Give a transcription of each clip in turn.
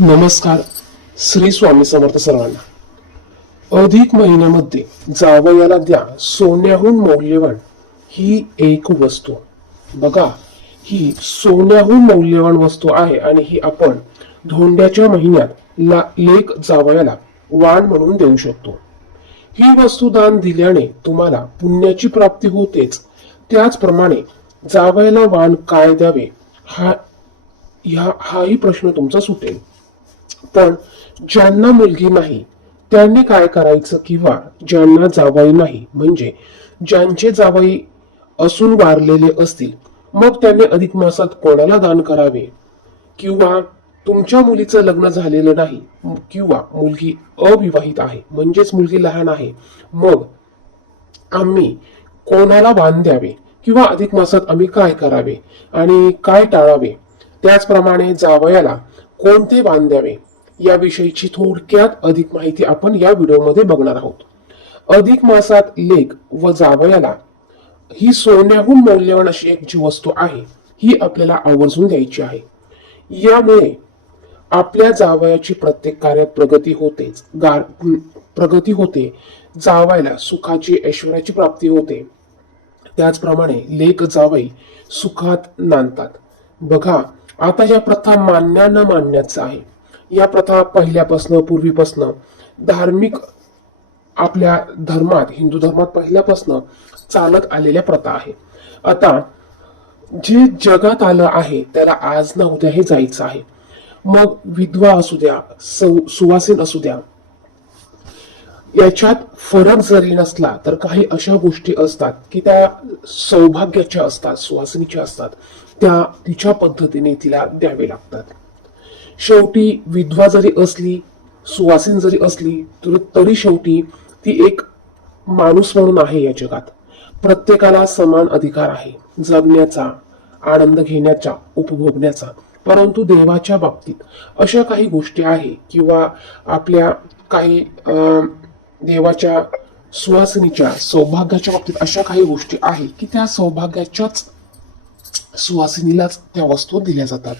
नमस्कार. श्री स्वामी समर्थ सर्वांना. अधिक महिन्यामध्ये जावयाला द्या सोन्याहून मौल्यवान ही एक वस्तू. बघा, ही सोन्याहून मौल्यवान वस्तू आहे आणि ही आपण धोंड्याच्या महिन्यात लेक जावयाला वाण म्हणून देऊ शकतो. ही वस्तू दान दिल्याने तुम्हाला पुण्याची प्राप्ती होतेच, त्याचप्रमाणे जावयाला वाण काय द्यावे हाही प्रश्न तुमचा सुटेल. पण ज्यांना मुलगी नाही त्यांनी काय करायचं, किंवा ज्यांना जावई नाही म्हणजे ज्यांचे जावई असून वारलेले असतील, मग त्यांनी अधिक मासात कोणाला दान करावे, किंवा तुमच्या मुलीचं लग्न झालेलं नाही किंवा मुलगी अविवाहित आहे म्हणजेच मुलगी लहान आहे, मग आम्ही कोणाला वाण द्यावे किंवा अधिक मासात आम्ही काय करावे आणि काय टाळावे, त्याचप्रमाणे जावयाला कोणते वाण द्यावे याविषयीची थोडक्यात अधिक माहिती आपण या व्हिडिओमध्ये बघणार आहोत. अधिक मासात लेक व जावयाला ही सोन्याहून मौल्यवान अशी एक जी वस्तू आहे ही आपल्याला आवर्जून द्यायची आहे. यामुळे आपल्या जावयाची प्रत्येक कार्यात प्रगती होते, जावयाला सुखाची ऐश्वर्याची प्राप्ती होते, त्याचप्रमाणे लेक जावई सुखात नांदतात. बघा, आता या प्रथा मान्या न मान्याच आहे. या प्रथा पूर्वीपासनं धार्मिक आपल्या धर्मात, हिंदू धर्मात पहिल्यापासनं चालत आलेल्या प्रथा आहे. आता जे जगात आलं आहे त्याला आज ना उद्या हे जायचं आहे. मग विधवा असू द्या, सुवासीन असू द्या, याच्यात फरक जरी नसला तर काही अशा गोष्टी असतात की त्या सौभाग्याच्या असतात, सुवासिनीच्या असतात, त्या तिच्या पद्धतीने तिला द्यावे लागतात. शेवटी विधवा जरी असली, सुवासीन जरी असली तरी शेवटी ती एक माणूस म्हणून आहे. या जगात प्रत्येकाला समान अधिकार आहे जगण्याचा, आनंद घेण्याचा, उपभोगण्याचा. परंतु देवाच्या बाबतीत अशा काही गोष्टी आहे किंवा आपल्या काही देवाच्या सुवासिनीच्या सौभाग्याच्या बाबतीत अशा काही गोष्टी आहे की त्या सौभाग्याच्याच सुवासिनीलाच त्या वस्तू दिल्या जातात.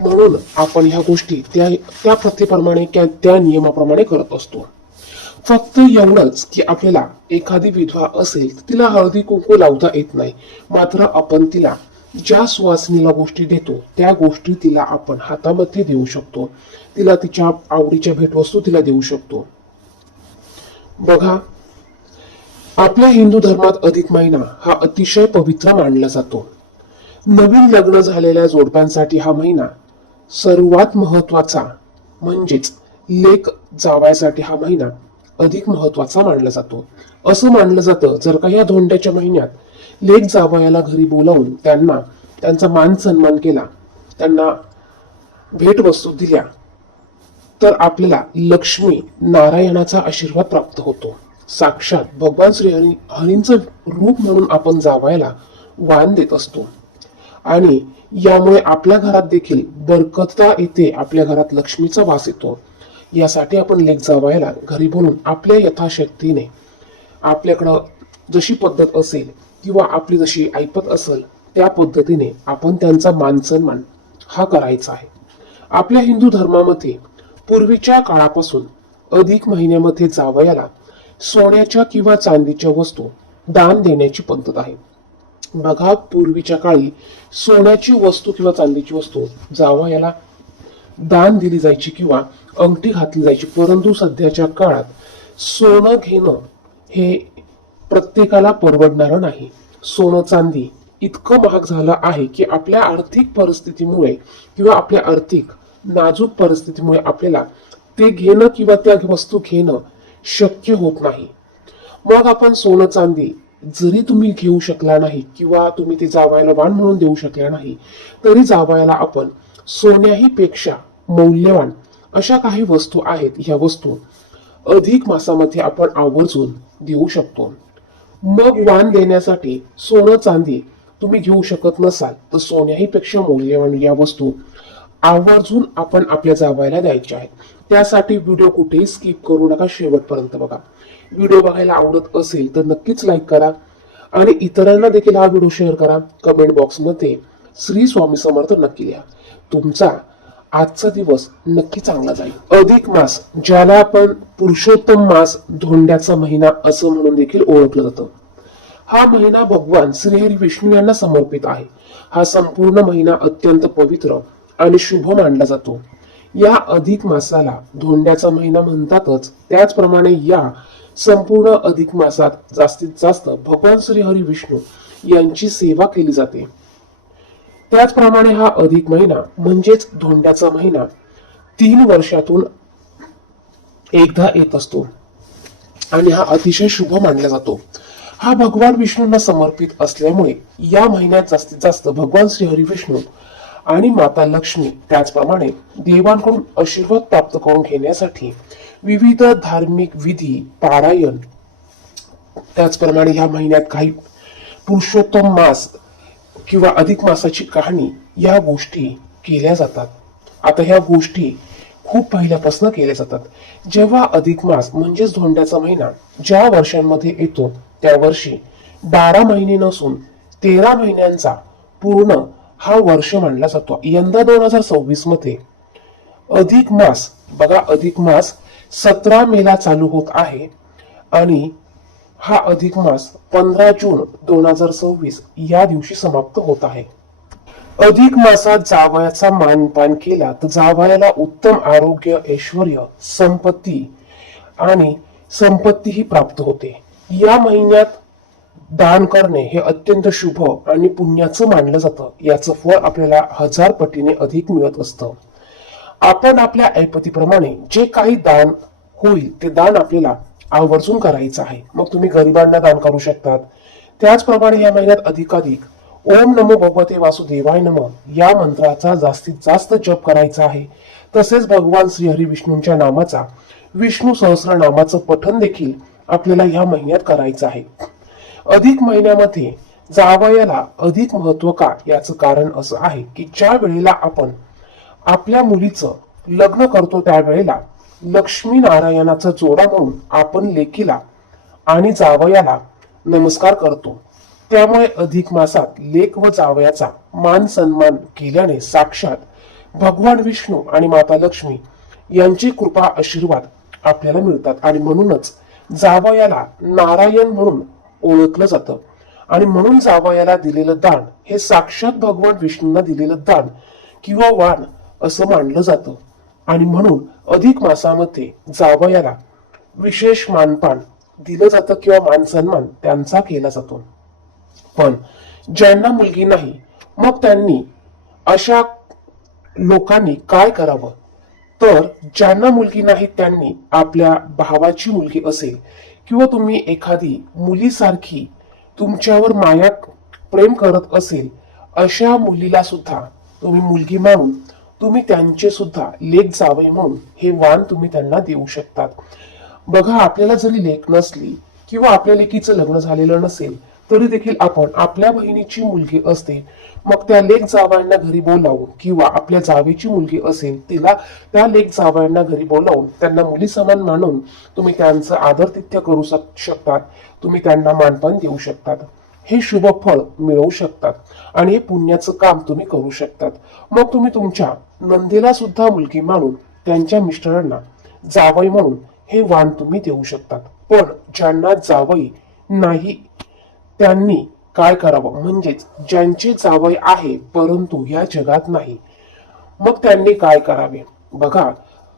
म्हणून आपण ह्या गोष्टी त्या प्रथेप्रमाणे त्या नियमाप्रमाणे करत असतो. फक्त एवढंच की आपल्याला एखादी विधवा असेल तर तिला हळदी कुंकू लावता येत नाही, मात्र आपण तिला ज्या सुवासिनीला गोष्टी देतो त्या गोष्टी तिला आपण हातामध्ये देऊ शकतो, तिला तिच्या आवडीच्या भेटवस्तू तिला देऊ शकतो. बघा, आपल्या हिंदू धर्मात अधिक महिना हा अतिशय पवित्र मानला जातो. नवीन लग्न झालेल्या जोडप्यांसाठी हा महिना सर्वात महत्वाचा, म्हणजेच लेक जावयासाठी हा महिना अधिक महत्वाचा मानला जातो. असं मानलं जातं, जर का या धोंड्याच्या महिन्यात लेक जावयाला घरी बोलावून त्यांचा मान सन्मान केला, त्यांना भेटवस्तू दिल्या, तर आपल्याला लक्ष्मी नारायणाचा आशीर्वाद प्राप्त होतो. साक्षात भगवान श्री हरींचं रूप म्हणून आपण जावयाला वाण देत असतो आणि यामुळे आपल्या घरात देखील बरकतता येते, आपल्या घरात लक्ष्मीचा वास येतो. यासाठी आपण लेक जावयाला घरी बोलून आपल्या यथाशक्तीने, आपल्याकडं जशी पद्धत असेल किंवा आपली जशी ऐपत असेल त्या पद्धतीने आपण त्यांचा मान सन्मान हा करायचा आहे. आपल्या हिंदू धर्मामध्ये पूर्वीच्या काळापासून अधिक महिन्यामध्ये जावयाला सोन्याच्या किंवा चांदीच्या वस्तू दान देण्याची पद्धत आहे. बघा, पूर्वीच्या काळी सोन्याची वस्तू किंवा चांदीची वस्तू जावयाला दान दिली जायची किंवा अंगठी घातली जायची. परंतु सध्याच्या काळात सोनं घेणं हे प्रत्येकाला परवडणारं नाही. सोनं चांदी इतकं महाग झालं आहे की आपल्या आर्थिक परिस्थितीमुळे किंवा आपल्या आर्थिक नाजूक परिस्थितीमुळे आपल्याला ते घेणं किंवा त्या वस्तू घेणं शक्य होत नाही. मग आपण सोनं चांदी जरी तुम्ही घेऊ शकला नाही किंवा तुम्ही ते जावयाला वाण म्हणून देऊ शकला नाही, तरी जावयाला आपण सोन्याही पेक्षा मौल्यवान अशा काही वस्तू आहेत, ह्या वस्तू अधिक मासामध्ये आपण आवर्जून देऊ शकतो. मग वाण देण्यासाठी सोनं चांदी तुम्ही घेऊ शकत नसाल तर सोन्याही पेक्षा मौल्यवान या वस्तू आवर्जून आपण आपल्या जावयाला द्यायच्या आहेत. त्यासाठी व्हिडिओ कुठेही स्किप करू नका, शेवटपर्यंत बघा. व्हिडिओ बघायला आवडत असेल तर नक्कीच लाईक करा आणि इतरांना देखील हा व्हिडिओ शेअर करा. कमेंट बॉक्समध्ये श्री स्वामी समर्थ नक्की लिहा. तुमचा आजचा दिवस नक्की चांगला जाईल. अधिक मास, ज्याला आपण पुरुषोत्तम मास, धोंड्याचा महिना असं म्हणून देखील ओळखलं जातं. हा महिना भगवान श्रीहरी विष्णू यांना समर्पित आहे. हा संपूर्ण महिना अत्यंत पवित्र आणि शुभ मानला जातो. या अधिक मासाला धोंड्याचा महिना म्हणतातच, त्याचप्रमाणे या संपूर्ण अधिक मासात जास्तीत जास्त भगवान श्री हरी विष्णू यांची सेवा केली जाते. त्याचप्रमाणे हा अधिक महिना म्हणजेच धोंड्याचा महिना 3 वर्षातून एकदा येत असतो आणि हा अतिशय शुभ मानला जातो. हा भगवान विष्णूंना समर्पित असल्यामुळे या महिन्यात जास्तीत जास्त भगवान श्री हरी विष्णू आणि माता लक्ष्मी, त्याचप्रमाणे देवांकडून आशीर्वाद प्राप्त करून घेण्यासाठी विविध धार्मिक विधी, पारायण, त्याचप्रमाणे या महिन्यात काही पुरुषोत्तम मास किंवा अधिक मासाची कहाणी, या गोष्टी केल्या जातात. आता ह्या गोष्टी खूप पहिल्यापासून केल्या जातात. जेव्हा अधिक मास म्हणजेच धोंड्याचा महिना ज्या वर्षांमध्ये येतो त्या वर्षी 12 महिने नसून 13 महिन्यांचा पूर्ण हा वर्ष मानला जातो. यंदा 2026 मध्ये अधिक मास, बघा, अधिक मास 17 मेला चालू होत आहे आणि हा अधिक मास 15 जून 2026 या दिवशी समाप्त होत आहे. अधिक मासात जावयाचा मानपान केला तर जावयाला उत्तम आरोग्य, ऐश्वर, संपत्ती आणि संपत्तीही प्राप्त होते. या महिन्यात दान करणे हे अत्यंत शुभ आणि पुण्याचं मानलं जातं. याचं फळ आपल्याला 1000 पटीने अधिक मिळत असतं. आपण आपल्या ऐपतीप्रमाणे जे काही दान होईल ते दान आपल्याला आवर्जून करायचं आहे. मग तुम्ही गरिबांना दान करू शकतात. त्याचप्रमाणे या महिन्यात अधिकाधिक ओम नमो भगवते वासुदेवाय नमः या मंत्राचा जास्तीत जास्त जप करायचा आहे. तसेच भगवान श्री हरी विष्णूंच्या नामाचा, विष्णू सहस्रनामाचं पठण देखील आपल्याला या महिन्यात करायचं आहे. अधिक महिन्यामध्ये जावयाला अधिक महत्व का, याचं कारण असं आहे की ज्या वेळेला आपण आपल्या मुलीचं लग्न करतो त्यावेळेला लक्ष्मी नारायणाचा जोडा म्हणून आपण लेकीला आणि जावयाला नमस्कार करतो. त्यामुळे अधिक मासात लेक व जावयाचा मान सन्मान केल्याने साक्षात भगवान विष्णू आणि माता लक्ष्मी यांची कृपा, आशीर्वाद आपल्याला मिळतात आणि म्हणूनच जावयाला नारायण म्हणून ओळखलं जातं आणि म्हणून जावयाला दिलेलं दान हे साक्षात भगवान विष्णूंना दिलेलं दान किंवा वाण असं मानलं जातं आणि म्हणून अधिक मासामध्ये जावयाला विशेष मानपान दिलं जातं किंवा मान सन्मान त्यांचा केला जातो. पण ज्यांना मुलगी नाही मग त्यांनी अशा लोकांनी काय करावं, तर ज्यांना मुलगी नाही त्यांनी आपल्या भावाची मुलगी असेल किंवा तुम्ही एखादी मुलीसारखी तुमच्यावर माया प्रेम करत असेल अशा मुलीला सुद्धा तुम्ही मुलगी मानून तुम्ही त्यांचे सुद्धा लेक जावई म्हणून हे वाण तुम्ही त्यांना देऊ शकतात. बघा, आपल्याला जरी लेक नसली किंवा आपल्या लेकीचं लग्न झालेलं नसेल तरी देखील आपण आपल्या बहिणीची मुलगी असते मग त्या लेक जावयांना घरी बोलावून किंवा आपल्या जावेची मुलगी असेल तिला त्या लेक जावयांना घरी बोलावून त्यांना मुली समान मानून तुम्ही त्यांचं आदरातिथ्य करू शकतात. तुम्ही त्यांना मानपान देऊ शकतात. हे शुभ फळ मिळवू शकतात आणि हे पुण्याचं काम तुम्ही करू शकतात. मग तुम्ही तुमच्या नंदेला सुद्धा मुलगी मानून त्यांच्या मिस्टरांना जावई म्हणून हे वाण तुम्ही देऊ शकतात. पण ज्यांना जावई नाही त्यांनी काय करावं, म्हणजेच ज्यांचे जावई आहे परंतु या जगात नाही, मग त्यांनी काय करावे. बघा,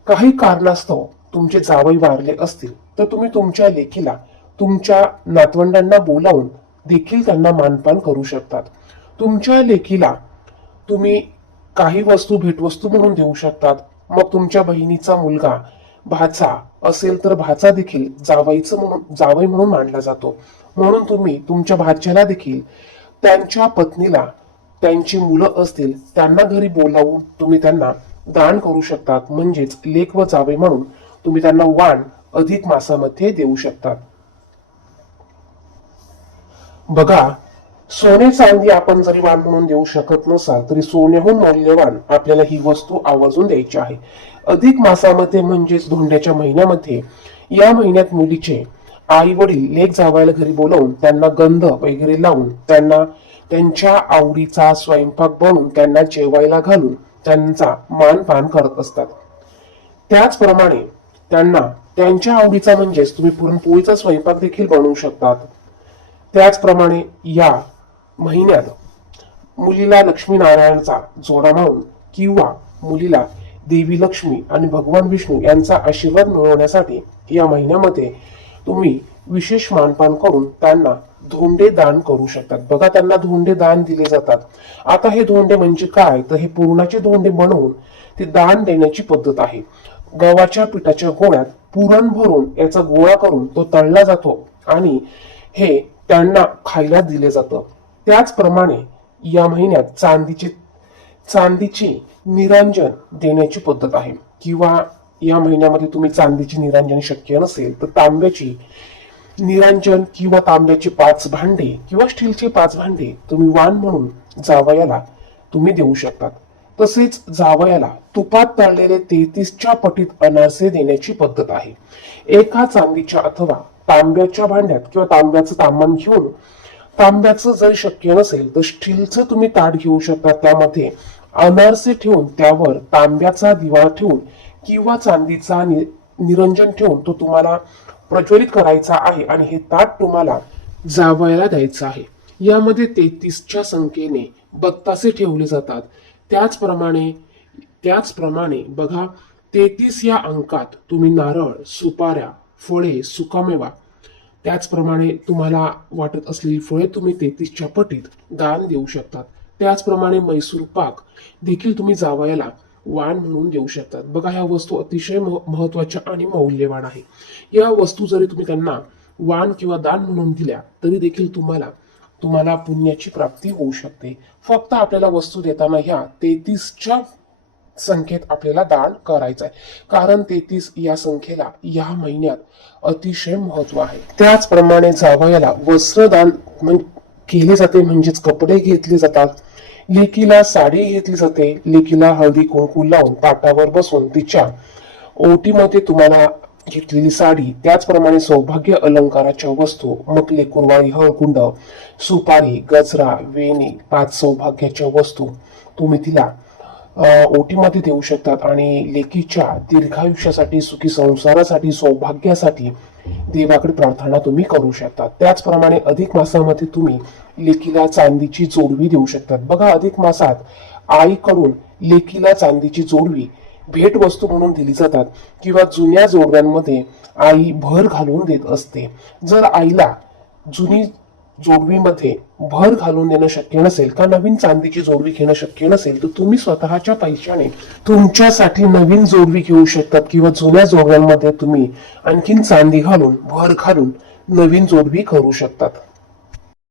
काही कारणास्तव तुमचे जावई वारले असतील तर तुम्ही तुमच्या लेकीला तुमच्या नातवंडांना बोलावून देखील त्यांना मानपान करू शकतात. तुमच्या लेकीला तुम्ही काही वस्तू भेटवस्तू म्हणून देऊ शकतात. मग तुमच्या बहिणीचा मुलगा भाचा असेल तर भाचा देखील जावई म्हणून मानला जातो. म्हणून तुम्ही तुमच्या भाच्याला देखील त्यांच्या पत्नीला, त्यांची मुलं असतील त्यांना घरी बोलावून तुम्ही त्यांना दान करू शकतात. म्हणजेच लेक व जावई म्हणून तुम्ही त्यांना वाण अधिक मासामध्ये देऊ शकतात. बघा, सोने चांदी आपण जरी वाण म्हणून देऊ शकत नसाल तरी सोन्याहून मौल्यवान आपल्याला ही वस्तू आवर्जून द्यायची आहे. अधिक मासामध्ये म्हणजेच धोंड्याच्या महिन्यामध्ये, या महिन्यात मुलीचे आई वडील लेक जावयाला घरी बोलावून त्यांना गंध वगैरे लावून त्यांना त्यांच्या आवडीचा स्वयंपाक बनवून त्यांना जेवायला घालून त्यांचा मानपान करत असतात. त्याचप्रमाणे त्यांना त्यांच्या आवडीचा म्हणजेच तुम्ही पुरणपोळीचा स्वयंपाक देखील बनवू शकतात. त्याचप्रमाणे या महिन्यात मुलीला लक्ष्मीनारायणाचा जोडा म्हणून किंवा मुलीला देवी लक्ष्मी आणि भगवान विष्णू यांचा आशीर्वाद मिळवण्यासाठी या महिन्यामध्ये तुम्ही विशेष मानपान करून त्यांना धोंडे दान करू शकतात. बघा, त्यांना धोंडे दान दिले जातात. आता हे धोंडे म्हणजे काय, तर हे पुरणाचे धोंडे बनवून ते दान देण्याची पद्धत आहे. गव्हाच्या पिठाच्या गोळ्यात पुरण भरून याचा गोळा करून तो तळला जातो आणि हे त्यांना खायला दिले जातं. त्याचप्रमाणे या महिन्यात चांदीची निरांजन देण्याची पद्धत आहे. किंवा या महिन्यामध्ये तुम्ही चांदीची निरांजन शक्य नसेल तर तांब्याची निरांजन किंवा तांब्याची 5 भांडे किंवा स्टीलचे 5 भांडे तुम्ही वाण म्हणून जावयाला तुम्ही देऊ शकतात. तसेच जावयाला तुपात तळलेले 33च्या पटीत अनारसे देण्याची पद्धत आहे. एका चांदीच्या अथवा तांब्याच्या भांड्यात किंवा तांब्याचं तांबण घेऊन, तांब्याचं जर शक्य नसेल तर स्टीलचं तुम्ही ताट घेऊ शकता. त्यामध्ये अनारसे ठेवून त्यावर तांब्याचा दिवा ठेवून किंवा चांदीचा निरंजन ठेवून तो तुम्हाला प्रज्वलित करायचा आहे आणि हे ताट तुम्हाला जावयाला द्यायचं आहे. यामध्ये 33च्या संख्येने बत्तासे ठेवले जातात. त्याचप्रमाणे बघा, 33 या अंकात तुम्ही नारळ, सुपाऱ्या, फळे, सुकामेवा, त्याचप्रमाणे तुम्हाला वाटत असलेली फळे तुम्ही 33च्या पटीत दान देऊ शकतात. त्याचप्रमाणे मैसूर पाक देखील तुम्ही जावयाला वाण म्हणून देऊ शकतात. बघा, ह्या वस्तू अतिशय महत्वाच्या आणि मौल्यवान आहे. या वस्तू जरी तुम्ही त्यांना वाण किंवा दान म्हणून दिल्या तरी देखील तुम्हाला पुण्याची प्राप्ती होऊ शकते. फक्त आपल्याला वस्तू देताना ह्या 33च्या संख्येत आपल्याला दान करायचं आहे, कारण 33 या संख्येला या महिन्यात अतिशय महत्व आहे. त्याचप्रमाणे जावयाला वस्त्रदान केले जाते, म्हणजेच कपडे घेतले जातात. लेकीला साडी घेतली जाते. लेकीला हळदी कुंकू लावून पाटावर बसून तिच्या ओटीमध्ये तुम्हाला घेतलेली साडी, त्याचप्रमाणे सौभाग्य अलंकाराच्या वस्तू, मकले, कुरवाळी, हळकुंड, सुपारी, गजरा, वेणी, 5 सौभाग्याच्या वस्तू तुम्ही तिला ओटीमध्ये देऊ शकतात. आणि लेकीच्या दीर्घायुष्यासाठी, सुखी संसारासाठी, सौभाग्यासाठी देवाकडे प्रार्थना तुम्ही करू शकता. त्याचप्रमाणे अधिक मासामध्ये तुम्ही लेकीला चांदीची जोडवी देऊ शकतात. बघा, अधिक मासात आईकडून लेकीला चांदीची जोडवी भेट वस्तू म्हणून दिली जातात किंवा जुन्या जोडव्यांमध्ये आई भर घालून देत असते. जर आईला जुनी जोडवीमध्ये भर घालून देणं शक्य नसेल का नवीन चांदीची जोडवी घेणं शक्य नसेल तर तुम्ही स्वतःच्या पैशाने तुमच्यासाठी नवीन जोडवी घेऊ शकतात किंवा जुन्या जोडव्यांमध्ये तुम्ही आणखीन चांदी घालून भर घालून नवीन जोडवी करू शकतात.